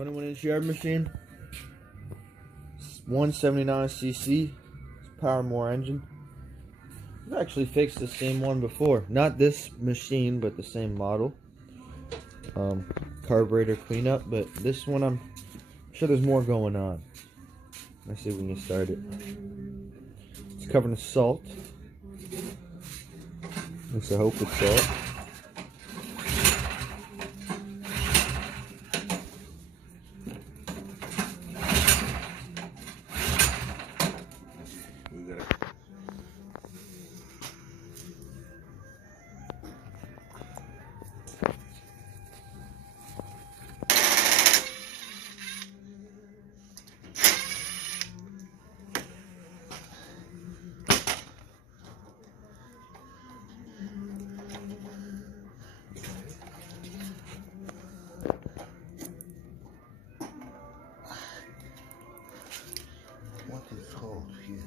21-inch yard machine. 179cc. Powermore engine. I've actually fixed the same one before. Not this machine, but the same model. Carburetor cleanup, but this one I'm sure there's more going on. Let's see if we can start it. It's covered in salt. At least I hope it's salt. What is called here?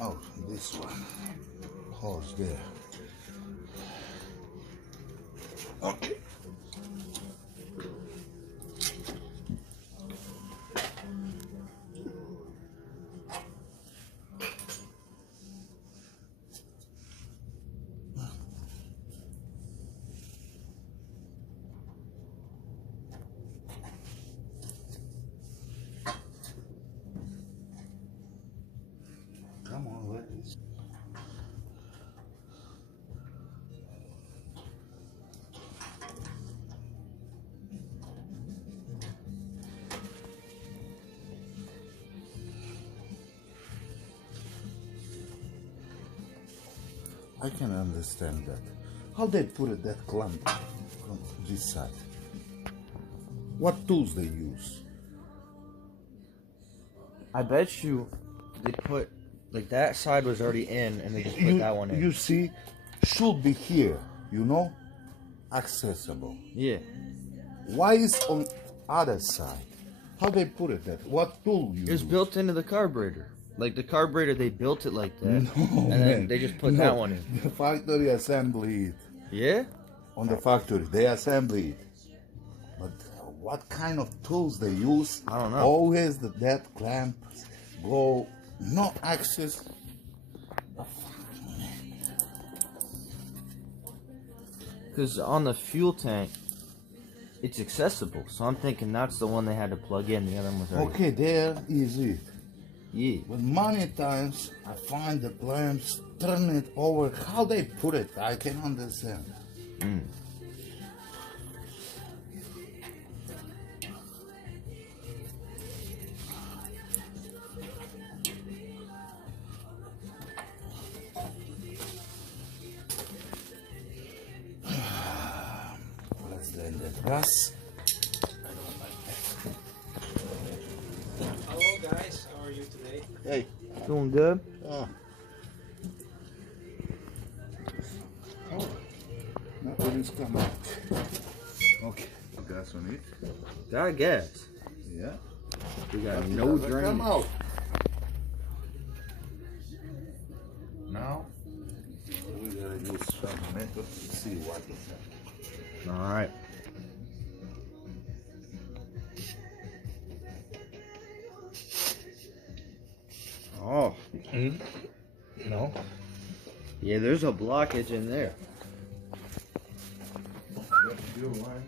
Oh, this one. Hose there. Okay. Come on, let this. I can understand that. How they put it that clamp on this side? What tools they use? I bet you they put, like, that side was already in and they just put that one in. You see, should be here, you know, accessible. Yeah. Why is on other side? How they put it that? What tool you It's use? built into the carburetor. Like the carburetor, they built it like that. No, and then they just put that one in. The factory assembly it. Yeah? On the factory, they assemble it. But what kind of tools they use? I don't know. Always that clamp go no access. Because on the fuel tank, it's accessible. So I'm thinking that's the one they had to plug in. The other one was already. Okay, there is it. Yeah. But many times I find the clamps turn it over. How they put it, I can understand. Let's drain the gas. Hello guys, how are you today? Hey. Doing good? Nothing is coming. Okay. Gas on it. Got gas. Yeah. We got Nothing no doesn't come drain. out. Now we gotta use some method to see what is happening. All right. Oh. No. Yeah, there's a blockage in there. Your line.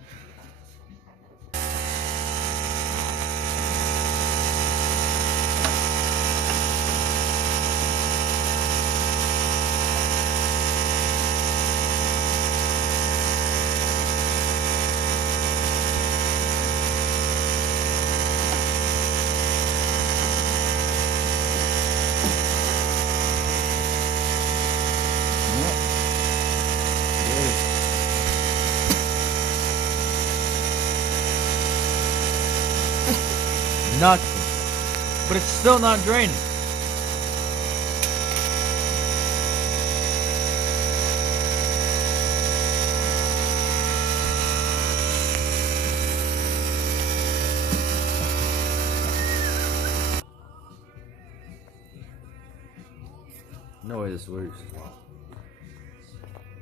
Nothing. But it's still not draining. No way this works.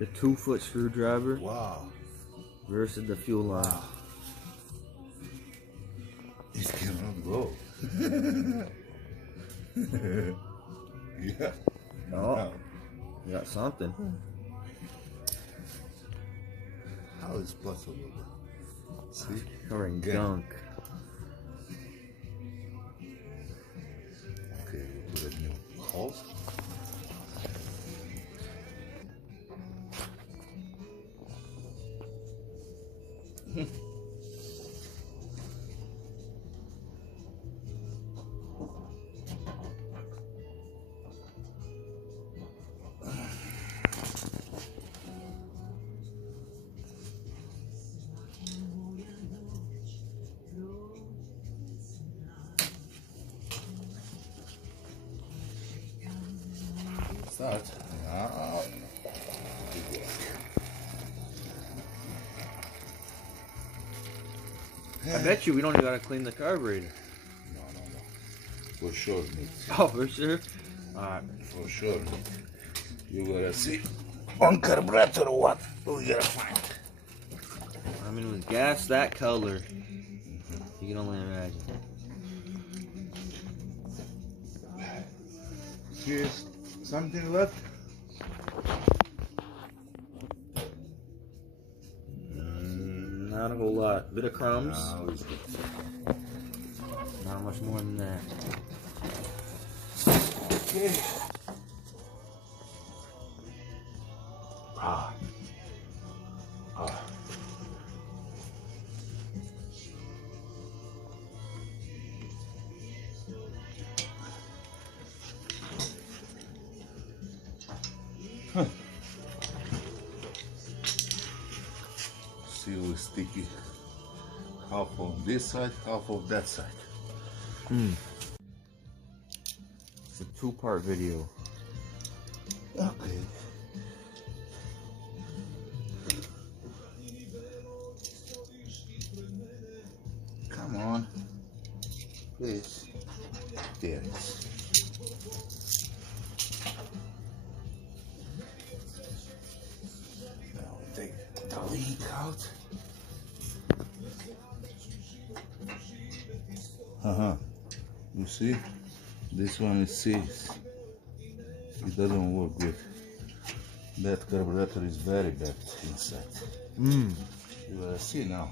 The 2-foot screwdriver Wow. versus the fuel line. Wow. It cannot go. Yeah. Oh, you got something. How is possible? See? Covering Again. gunk. Okay, we put a new hose. Start. Now. I bet you we don't even gotta clean the carburetor. No. For sure, Nick. Oh, for sure? Alright. For sure, Nick. You gotta see on carburetor what we gotta find. I mean, with gas that color, you can only imagine. Here's something left. Not a whole lot. Bit of crumbs. Now is good. Not much more than that. Okay. Ah. Still sticky. Half on this side, half of that side. It's a 2-part video. Okay. Come on. Please. There it is. Now we take the leak out. You see? This one is seized. It doesn't work good. That carburetor is very bad inside. You gotta see now.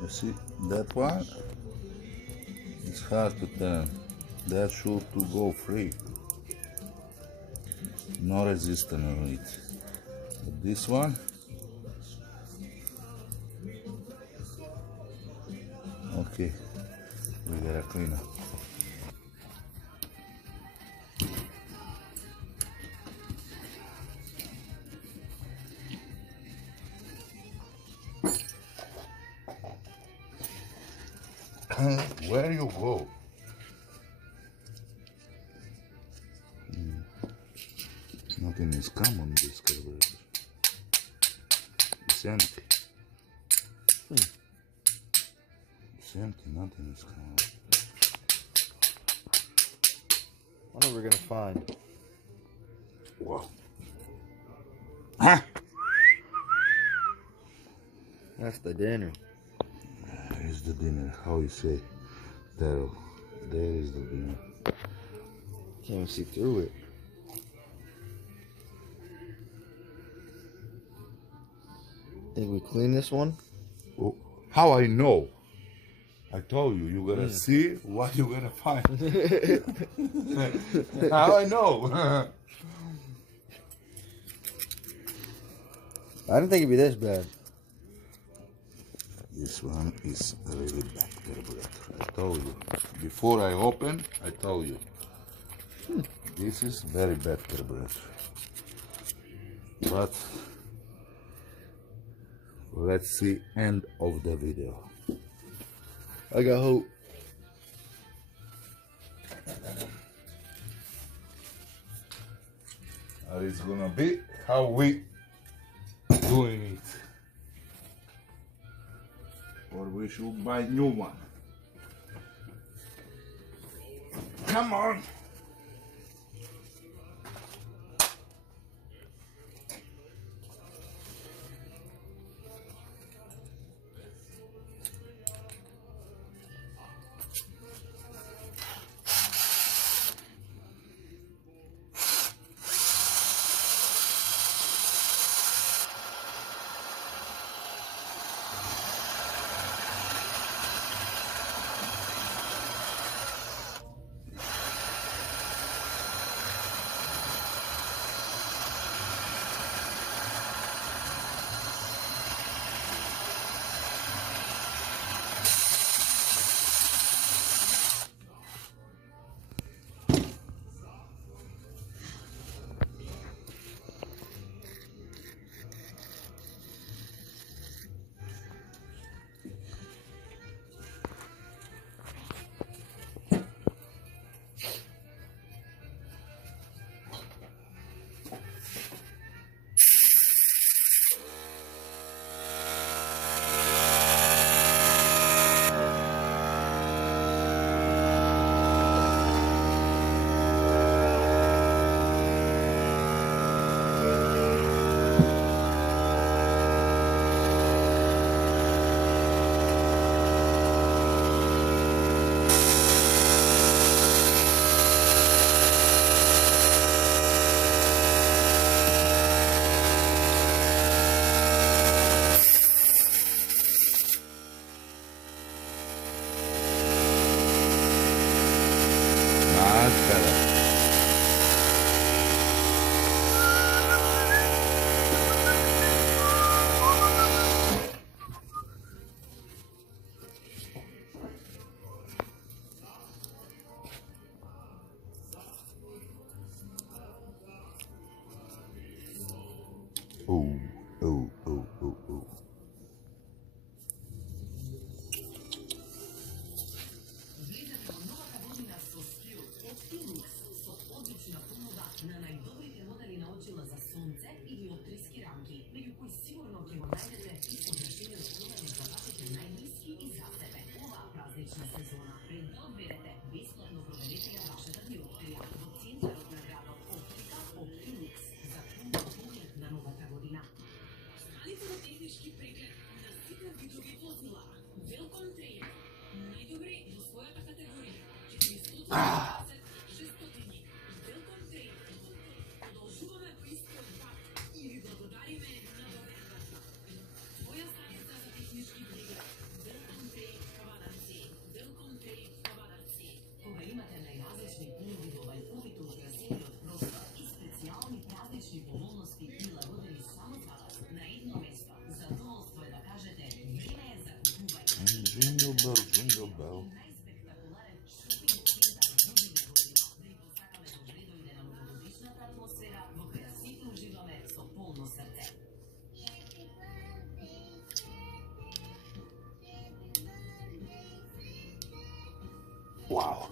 You see that one? It's hard to turn. That should to go free. No resistance on it. But this one, okay, we gotta clean up. Where you go? Nothing is come on this carburetor. It's empty. It's empty, nothing is coming. I know we're gonna find. Wow. Huh? That's the dinner. There is the dinner. How you say? There is the dinner. Can't even see through it. Think we clean this one? Oh, how I know? I told you, you gotta see what you gotta find. How I know? I didn't think it'd be this bad. This one is a really bad carburetor. I told you. Before I open, I told you. This is very bad carburetor. But let's see end of the video. I got hope. How it's gonna be, how we doing it. Or we should buy new one. Come on. Máscara. Oh, oh, oh, oh, oh. Na najdobri trenutali naučila za sunce ili otrijski ramki, među koji sigurno krivo najdete i su rešili otkudali za vašete najbliski i za sebe. Ova praznična sezona predodbirete besplatno proverite ga vašega dioptrija. Do centra rodnagradov Optika Optilux za puno na novata godina. Stanite na tehnički pregled na sitna vidovi vozila. Welcome Train. Najdobri do svojata kategorija. 420 Jingle bell, jingle bell. Wow.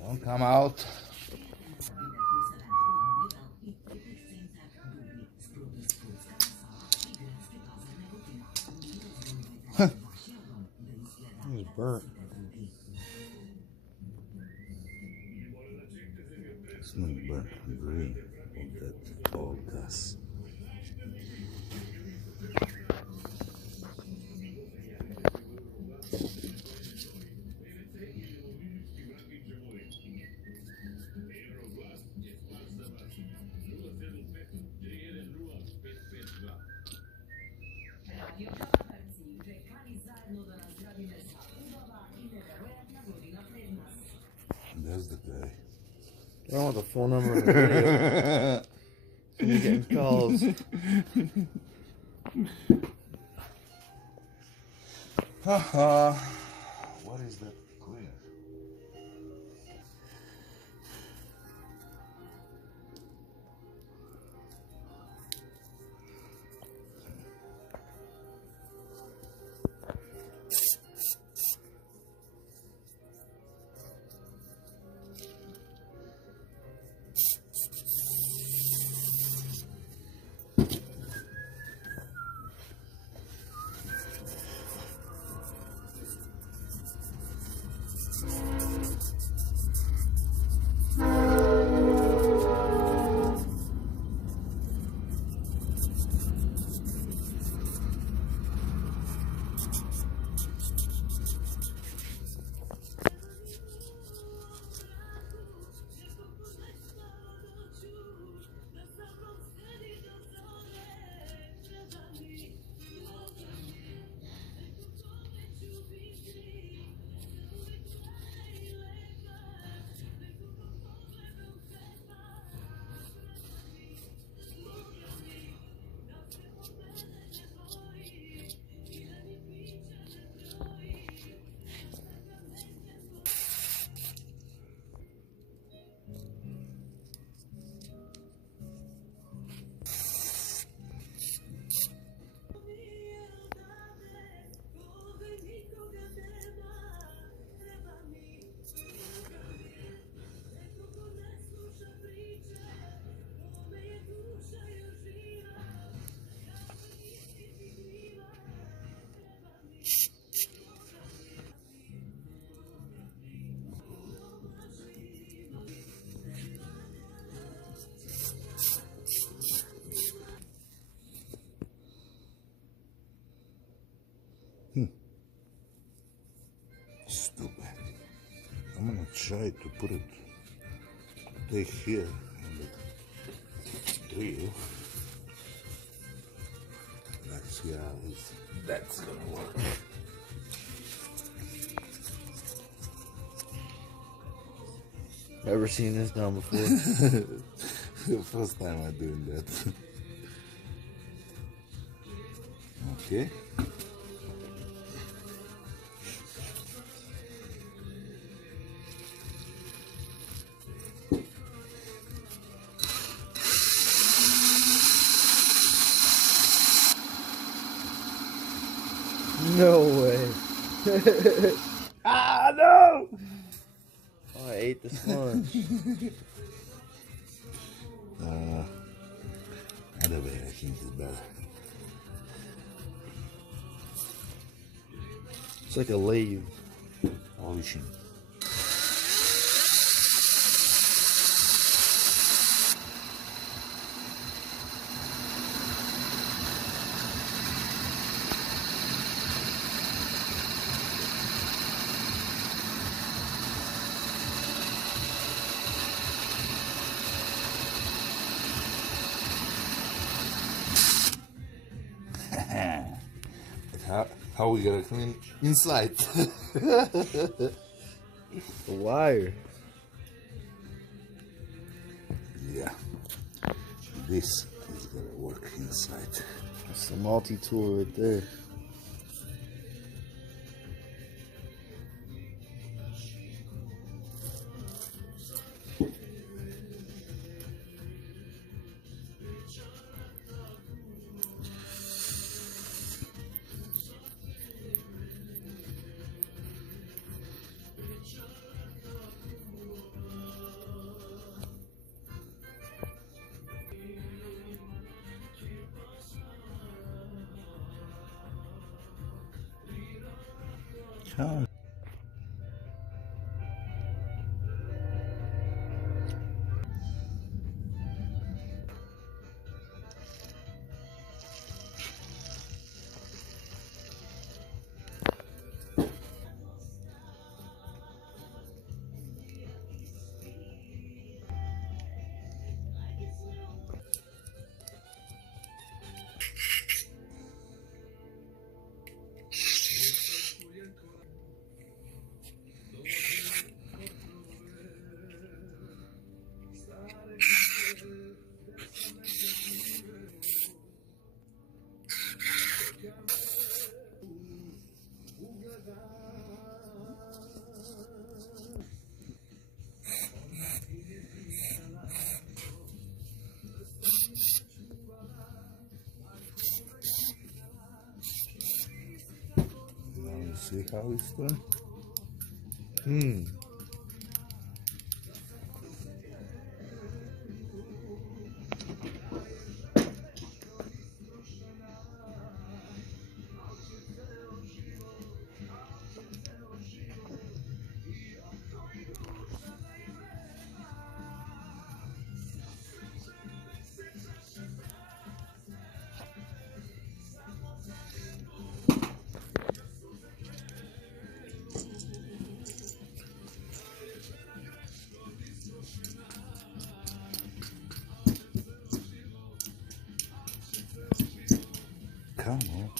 Don't come out. It's burnt. It's not burnt green of that old gas. That's the guy. I don't want the phone number in the video. You're getting calls. What is that cleaner? try to put it, take here and drill. Let's see how that's gonna work. Never seen this done before. The first time I'm doing that. Okay. No way. Ah, no! Oh, I ate the sponge. Other way I think is better. It's like a lathe. Polishing. How we gonna clean inside? The wire. Yeah, this is gonna work inside. That's the multi-tool right there. Come. Now you see how it's done? Come on.